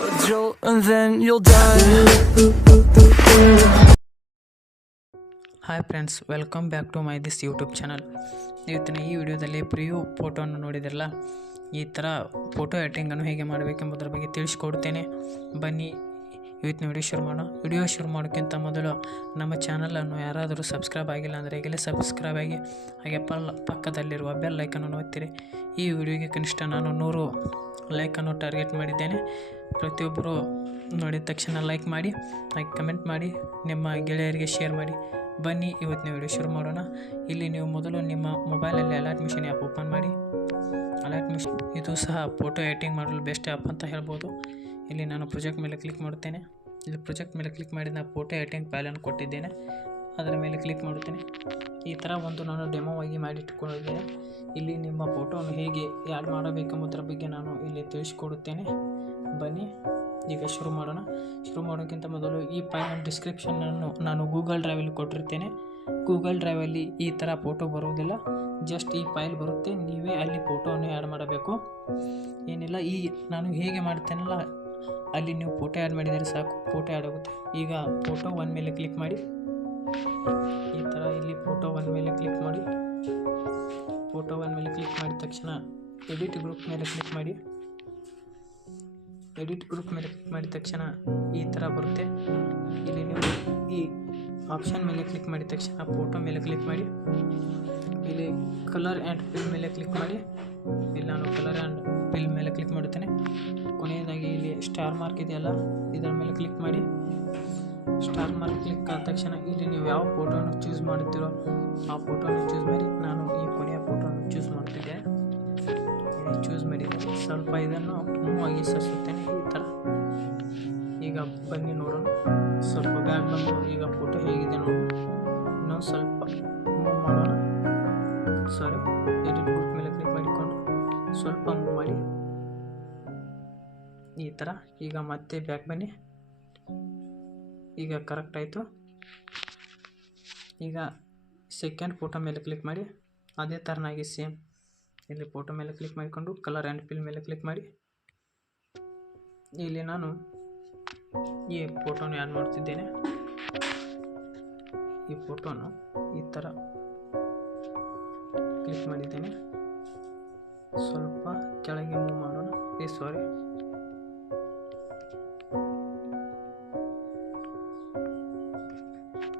a jolt and then you'll die. Hi friends, welcome back to my this YouTube channel. ಇವತ್ತಿನ ಈ ವಿಡಿಯೋದಲ್ಲಿ preview ಫೋಟೋವನ್ನು ನೋಡಿದಿರಲ್ಲ, ಈ ಥರ ಫೋಟೋ ಎಡಿಟಿಂಗನ್ನು ಹೇಗೆ ಮಾಡಬೇಕೆಂಬುದರ ಬಗ್ಗೆ ತಿಳಿಸ್ಕೊಡ್ತೇನೆ. ಬನ್ನಿ ಇವತ್ತಿನ ವಿಡಿಯೋ ಶುರು ಮಾಡೋಕ್ಕಿಂತ ಮೊದಲು ನಮ್ಮ ಚಾನಲನ್ನು ಯಾರಾದರೂ ಸಬ್ಸ್ಕ್ರೈಬ್ ಆಗಿಲ್ಲ ಅಂದರೆ ಈಗಲೇ ಸಬ್ಸ್ಕ್ರೈಬ್ ಆಗಿ, ಹಾಗೆ ಪಕ್ಕದಲ್ಲಿರುವ ಬೆಲ್ ಐಕನನ್ನು ಒತ್ತಿರಿ. ಈ ವಿಡಿಯೋಗೆ ಕನಿಷ್ಠ ನಾನು 100 ಲೈಕನ್ನು ಟಾರ್ಗೆಟ್ ಮಾಡಿದ್ದೇನೆ. ಪ್ರತಿಯೊಬ್ಬರು ನೋಡಿದ ತಕ್ಷಣ ಲೈಕ್ ಮಾಡಿ, ಹಾಗೆ ಕಮೆಂಟ್ ಮಾಡಿ, ನಿಮ್ಮ ಗೆಳೆಯರಿಗೆ ಶೇರ್ ಮಾಡಿ. ಬನ್ನಿ ಇವತ್ತಿನ ವಿಡಿಯೋ ಶುರು ಮಾಡೋಣ. ಇಲ್ಲಿ ನೀವು ಮೊದಲು ನಿಮ್ಮ ಮೊಬೈಲಲ್ಲಿ ಅಲರ್ಟ್ ಮಿಷನ್ ಆ್ಯಪ್ ಓಪನ್ ಮಾಡಿ. ಅಲರ್ಟ್ ಮಿಷನ್ ಇದು ಸಹ ಫೋಟೋ ಎಡಿಟಿಂಗ್ ಮಾಡಲು ಬೆಸ್ಟ್ ಆ್ಯಪ್ ಅಂತ ಹೇಳ್ಬೋದು. ಇಲ್ಲಿ ನಾನು ಪ್ರೊಜೆಕ್ಟ್ ಮೇಲೆ ಕ್ಲಿಕ್ ಮಾಡುತ್ತೇನೆ. ಇಲ್ಲಿ ಪ್ರೊಜೆಕ್ಟ್ ಮೇಲೆ ಕ್ಲಿಕ್ ಮಾಡಿ ನಾನು ಫೋಟೋ ಎಡಿಟಿಂಗ್ ಫೈಲನ್ನು ಕೊಟ್ಟಿದ್ದೇನೆ, ಅದರ ಮೇಲೆ ಕ್ಲಿಕ್ ಮಾಡುತ್ತೇನೆ. ಈ ಥರ ಒಂದು ನಾನು ಡೆಮೋವಾಗಿ ಮಾಡಿಟ್ಟುಕೊಂಡಿದ್ದೇನೆ. ಇಲ್ಲಿ ನಿಮ್ಮ ಫೋಟೋವನ್ನು ಹೇಗೆ ಆ್ಯಡ್ ಮಾಡಬೇಕೆಂಬುದರ ಬಗ್ಗೆ ನಾನು ಇಲ್ಲಿ ತಿಳಿಸಿಕೊಡುತ್ತೇನೆ. ಬನ್ನಿ ಈಗ ಶುರು ಮಾಡೋಣ. ಶುರು ಮಾಡೋಕ್ಕಿಂತ ಮೊದಲು ಈ ಫೈಲ್ ಡಿಸ್ಕ್ರಿಪ್ಷನನ್ನು ನಾನು ಗೂಗಲ್ ಡ್ರೈವಲ್ಲಿ ಕೊಟ್ಟಿರ್ತೇನೆ. ಗೂಗಲ್ ಡ್ರೈವಲ್ಲಿ ಈ ಥರ ಫೋಟೋ ಬರುವುದಿಲ್ಲ, ಜಸ್ಟ್ ಈ ಫೈಲ್ ಬರುತ್ತೆ. ನೀವೇ ಅಲ್ಲಿ ಫೋಟೋವನ್ನು ಆ್ಯಡ್ ಮಾಡಬೇಕು, ಏನಿಲ್ಲ. ಈ ನಾನು ಹೇಗೆ ಮಾಡ್ತೇನಲ್ಲ ಅಲ್ಲಿ ನೀವು ಫೋಟೋ ಆ್ಯಡ್ ಮಾಡಿದರೆ ಸಾಕು, ಫೋಟೋ ಆ್ಯಡ್ ಆಗುತ್ತೆ. ಈಗ ಫೋಟೋ 1 ಮೇಲೆ ಕ್ಲಿಕ್ ಮಾಡಿ. ಈ ಥರ ಇಲ್ಲಿ ಫೋಟೋ 1 ಮೇಲೆ ಕ್ಲಿಕ್ ಮಾಡಿ. ಫೋಟೋ 1 ಮೇಲೆ ಕ್ಲಿಕ್ ಮಾಡಿದ ತಕ್ಷಣ ಎಡಿಟ್ ಗ್ರೂಪ್ ಮೇಲೆ ಕ್ಲಿಕ್ ಮಾಡಿ. ಎಡಿಟ್ ಗ್ರೂಪ್ ಮೇಲೆ ಕ್ಲಿಕ್ ಮಾಡಿದ ತಕ್ಷಣ ಈ ಥರ ಬರುತ್ತೆ. ಇಲ್ಲಿ ನೀವು ಈ ಆಪ್ಷನ್ ಮೇಲೆ ಕ್ಲಿಕ್ ಮಾಡಿದ ತಕ್ಷಣ ಫೋಟೋ ಮೇಲೆ ಕ್ಲಿಕ್ ಮಾಡಿ. ಇಲ್ಲಿ ಕಲರ್ ಆ್ಯಂಡ್ ಫಿಲ್ ಮೇಲೆ ಕ್ಲಿಕ್ ಮಾಡಿ. ಇಲ್ಲಿ ನಾನು ಕಲರ್ ಆ್ಯಂಡ್ ಫಿಲ್ ಮೇಲೆ ಕ್ಲಿಕ್ ಮಾಡುತ್ತೇನೆ. ಕೊನೆಯದಾಗಿ ಇಲ್ಲಿ ಸ್ಟಾರ್ ಮಾರ್ಕ್ ಇದೆಯಲ್ಲ, ಇದರ ಮೇಲೆ ಕ್ಲಿಕ್ ಮಾಡಿ. ಸ್ಟಾರ್ ಮಾರ್ಕ್ ಕ್ಲಿಕ್ ಆದ ತಕ್ಷಣ ಇಲ್ಲಿ ನೀವು ಯಾವ ಫೋಟೋನ ಚೂಸ್ ಮಾಡುತ್ತೀರೋ ಆ ಫೋಟೋನ ಚೂಸ್ ಮಾಡಿ. ನಾನು ಈ ಕೊನೆಯ ಫೋಟೋನ ಚೂಸ್ ಮಾಡುತ್ತಿದ್ದೆ, ಚೂಸ್ ಮಾಡಿದ್ದೆ. ಸ್ವಲ್ಪ ಇದನ್ನು ಮೂವ್ ಆಗಿ ಸರಿಸುತ್ತೇನೆ ಈ ಥರ. ಈಗ ಬನ್ನಿ ನೋಡೋಣ. ಸ್ವಲ್ಪ ಬ್ಯಾಗ್ ಬಂದು ಈಗ ಫೋಟೋ ಹೇಗಿದೆ ನೋಡೋಣ. ಇನ್ನೊಂದು ಸ್ವಲ್ಪ ಮೂವ್ ಮಾಡೋಣ. ಸಾರಿ, ಎಡಿಟ್ ಗ್ರೂಪ್ ಮೇಲೆ ಕ್ಲಿಕ್ ಮಾಡಿಕೊಂಡು ಸ್ವಲ್ಪ ಮೂವ್ ಮಾಡಿ ಈ ಥರ. ಈಗ ಮತ್ತೆ ಬ್ಯಾಕ್ ಬನ್ನಿ. ಈಗ ಕರೆಕ್ಟ್ ಆಯಿತು. ಈಗ ಸೆಕೆಂಡ್ ಫೋಟೋ ಮೇಲೆ ಕ್ಲಿಕ್ ಮಾಡಿ. ಅದೇ ಥರನಾಗಿ ಸೇಮ್ ಇಲ್ಲಿ ಫೋಟೋ ಮೇಲೆ ಕ್ಲಿಕ್ ಮಾಡಿಕೊಂಡು ಕಲರ್ ಆ್ಯಂಡ್ ಫಿಲ್ ಮೇಲೆ ಕ್ಲಿಕ್ ಮಾಡಿ. ಇಲ್ಲಿ ನಾನು ಈ ಫೋಟೋನ ಆ್ಯಡ್ ಮಾಡ್ತಿದ್ದೇನೆ. ಈ ಫೋಟೋನು ಈ ಥರ ಕ್ಲಿಕ್ ಮಾಡಿದ್ದೇನೆ. ಸ್ವಲ್ಪ ಕೆಳಗೆ ಮೂವ್ ಮಾಡೋಣ. ಸಾರಿ,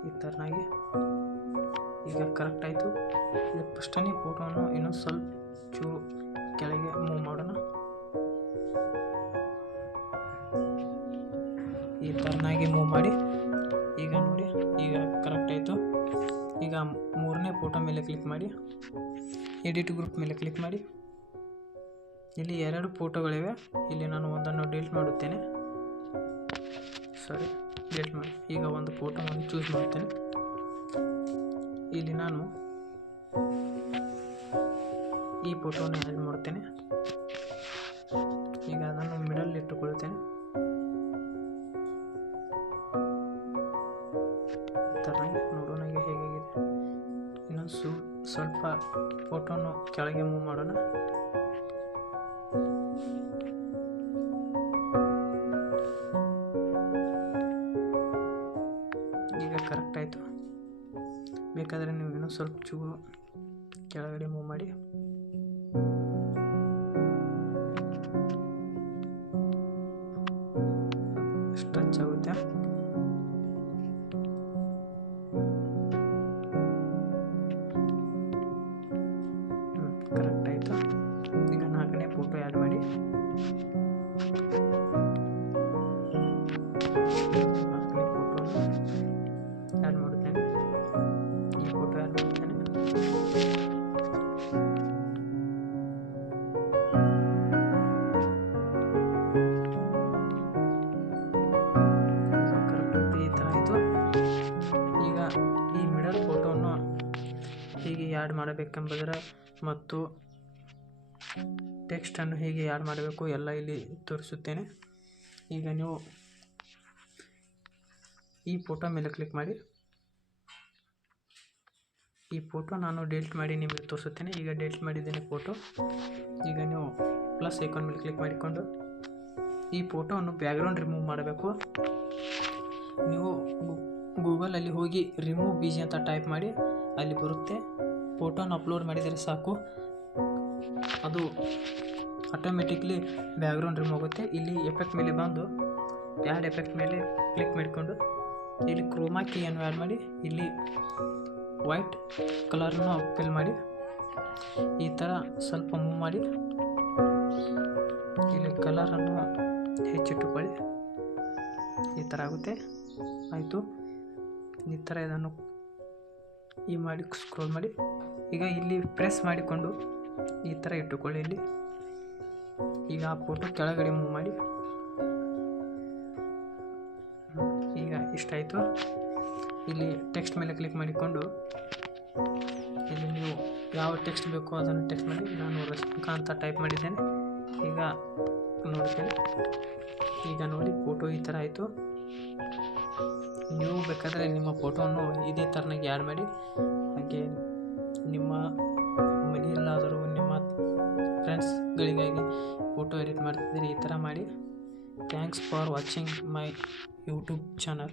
ಈ ಥರನಾಗಿ ಈಗ ಕರೆಕ್ಟ್ ಆಯಿತು. ಇದು ಫಸ್ಟನೇ ಫೋಟೋನು ಇನ್ನೊಂದು ಸ್ವಲ್ಪ ಚೂರು ಕೆಳಗೆ ಮೂವ್ ಮಾಡೋಣ. ಈ ಥರನಾಗಿ ಮೂವ್ ಮಾಡಿ. ಈಗ ನೋಡಿ, ಈಗ ಕರೆಕ್ಟ್ ಆಯಿತು. ಈಗ 3ನೇ ಫೋಟೋ ಮೇಲೆ ಕ್ಲಿಕ್ ಮಾಡಿ. ಎಡಿಟ್ ಗ್ರೂಪ್ ಮೇಲೆ ಕ್ಲಿಕ್ ಮಾಡಿ. ಇಲ್ಲಿ 2 ಫೋಟೋಗಳಿವೆ. ಇಲ್ಲಿ ನಾನು ಒಂದನ್ನು ಡಿಲೀಟ್ ಮಾಡುತ್ತೇನೆ. ಸಾರಿ, ಡಿಲೀಟ್ ಮಾಡಿ. ಈಗ ಒಂದು ಫೋಟೋವನ್ನು ಚೂಸ್ ಮಾಡುತ್ತೇನೆ. ಇಲ್ಲಿ ನಾನು ಈ ಫೋಟೋವನ್ನು ಆ್ಯಡ್ ಮಾಡುತ್ತೇನೆ. ಈಗ ಅದನ್ನು ಮಿಡಲ್ ಇಟ್ಟುಕೊಳ್ಳುತ್ತೇನೆ. ಥರನಾಗಿ ನೋಡೋಣ ಈಗ ಹೇಗಾಗಿದೆ. ಇನ್ನೊಂದು ಸ್ವಲ್ಪ ಫೋಟೋನು ಕೆಳಗೆ ಮೂವ್ ಮಾಡೋಣ. ಈಗ ಕರೆಕ್ಟ್ ಆಯಿತು. ಬೇಕಾದರೆ ನೀವು ಇನ್ನೂ ಸ್ವಲ್ಪ ಚೂರು ಕೆಳಗಡೆ ಮೂವ್ ಮಾಡಿ. ಸ್ಟ್ರೆಚ್ ಆಗುತ್ತೆ. ಕರೆಕ್ಟ್ ಆಯಿತು. ಈಗ 4ನೇ ಫೋಟೋ ಆ್ಯಡ್ ಮಾಡಿ. 4ನೇ ಫೋಟೋ ಆ್ಯಡ್ ಮಾಡುತ್ತೇನೆ. ಈ ಫೋಟೋ ಆ್ಯಡ್ ಮಾಡುತ್ತೇನೆ. ಕರೆಕ್ಟ್ ಈ ಥರ ಆಯಿತು. ಈಗ ಈ ಮಿಡಲ್ ಫೋಟೋವನ್ನು ಹೇಗೆ ಆ್ಯಡ್ ಮಾಡಬೇಕೆಂಬುದರ ಮತ್ತು ಟೆಕ್ಸ್ಟನ್ನು ಹೇಗೆ ಆ್ಯಡ್ ಮಾಡಬೇಕು ಎಲ್ಲ ಇಲ್ಲಿ ತೋರಿಸುತ್ತೇನೆ. ಈಗ ನೀವು ಈ ಫೋಟೋ ಮೇಲೆ ಕ್ಲಿಕ್ ಮಾಡಿ. ಈ ಫೋಟೋ ನಾನು ಡಿಲೀಟ್ ಮಾಡಿ ನಿಮಗೆ ತೋರಿಸುತ್ತೇನೆ. ಈಗ ಡಿಲೀಟ್ ಮಾಡಿದ್ದೇನೆ ಫೋಟೋ. ಈಗ ನೀವು ಪ್ಲಸ್ ಐಕಾನ್ ಮೇಲೆ ಕ್ಲಿಕ್ ಮಾಡಿಕೊಂಡು ಈ ಫೋಟೋವನ್ನು ಬ್ಯಾಕ್ಗ್ರೌಂಡ್ ರಿಮೂವ್ ಮಾಡಬೇಕು. ನೀವು ಗೂಗಲಲ್ಲಿ ಹೋಗಿ ರಿಮೂವ್ BG ಅಂತ ಟೈಪ್ ಮಾಡಿ, ಅಲ್ಲಿ ಬರುತ್ತೆ. ಫೋಟೋನ ಅಪ್ಲೋಡ್ ಮಾಡಿದರೆ ಸಾಕು, ಅದು ಆಟೋಮೆಟಿಕ್ಲಿ ಬ್ಯಾಕ್ಗ್ರೌಂಡ್ ರಿಮೂವ್ ಆಗುತ್ತೆ. ಇಲ್ಲಿ ಎಫೆಕ್ಟ್ ಮೇಲೆ ಬಂದು ಆ್ಯಡ್ ಎಫೆಕ್ಟ್ ಮೇಲೆ ಕ್ಲಿಕ್ ಮಾಡಿಕೊಂಡು ಇಲ್ಲಿ ಕ್ರೋಮಾ ಕೀಯನ್ನು ಆ್ಯಡ್ ಮಾಡಿ, ಇಲ್ಲಿ ವೈಟ್ ಕಲರನ್ನು ಫಿಲ್ ಮಾಡಿ, ಈ ಥರ ಸ್ವಲ್ಪ ಮೂವ್ ಮಾಡಿ, ಇಲ್ಲಿ ಕಲರನ್ನು ಹೆಚ್ಚಿಟ್ಟುಕೊಳ್ಳಿ. ಈ ಥರ ಆಗುತ್ತೆ. ಆಯಿತು. ಈ ಥರ ಇದನ್ನು ಮಾಡಿ ಸ್ಕ್ರೋಲ್ ಮಾಡಿ, ಈಗ ಇಲ್ಲಿ ಪ್ರೆಸ್ ಮಾಡಿಕೊಂಡು ಈ ಥರ ಇಟ್ಟುಕೊಳ್ಳಿ. ಇಲ್ಲಿ ಈಗ ಆ ಫೋಟೋ ಕೆಳಗಡೆ ಮೂವ್ ಮಾಡಿ. ಈಗ ಇಷ್ಟ ಆಯಿತು. ಇಲ್ಲಿ ಟೆಕ್ಸ್ಟ್ ಮೇಲೆ ಕ್ಲಿಕ್ ಮಾಡಿಕೊಂಡು ಇಲ್ಲಿ ನೀವು ಯಾವ ಟೆಕ್ಸ್ಟ್ ಬೇಕೋ ಅದನ್ನು ಟೆಕ್ಸ್ಟ್ ಮಾಡಿ. ನಾನು ರಶ್ಮಿಕಾ ಅಂತ ಟೈಪ್ ಮಾಡಿದ್ದೇನೆ. ಈಗ ನೋಡ್ತೇನೆ. ಈಗ ನೋಡಿ ಫೋಟೋ ಈ ಥರ ಆಯಿತು. ನೀವು ಬೇಕಾದರೆ ನಿಮ್ಮ ಫೋಟೋವನ್ನು ಇದೇ ಥರನಾಗಿ ಆ್ಯಡ್ ಮಾಡಿ, ಹಾಗೆ ನಿಮ್ಮ ಮನೆಯಲ್ಲಾದರೂ ನಿಮ್ಮ ಫ್ರೆಂಡ್ಸ್ಗಳಿಗಾಗಿ ಫೋಟೋ ಎಡಿಟ್ ಮಾಡ್ತಿದ್ದೀರಿ, ಈ ಥರ ಮಾಡಿ. Thanks for watching my YouTube channel.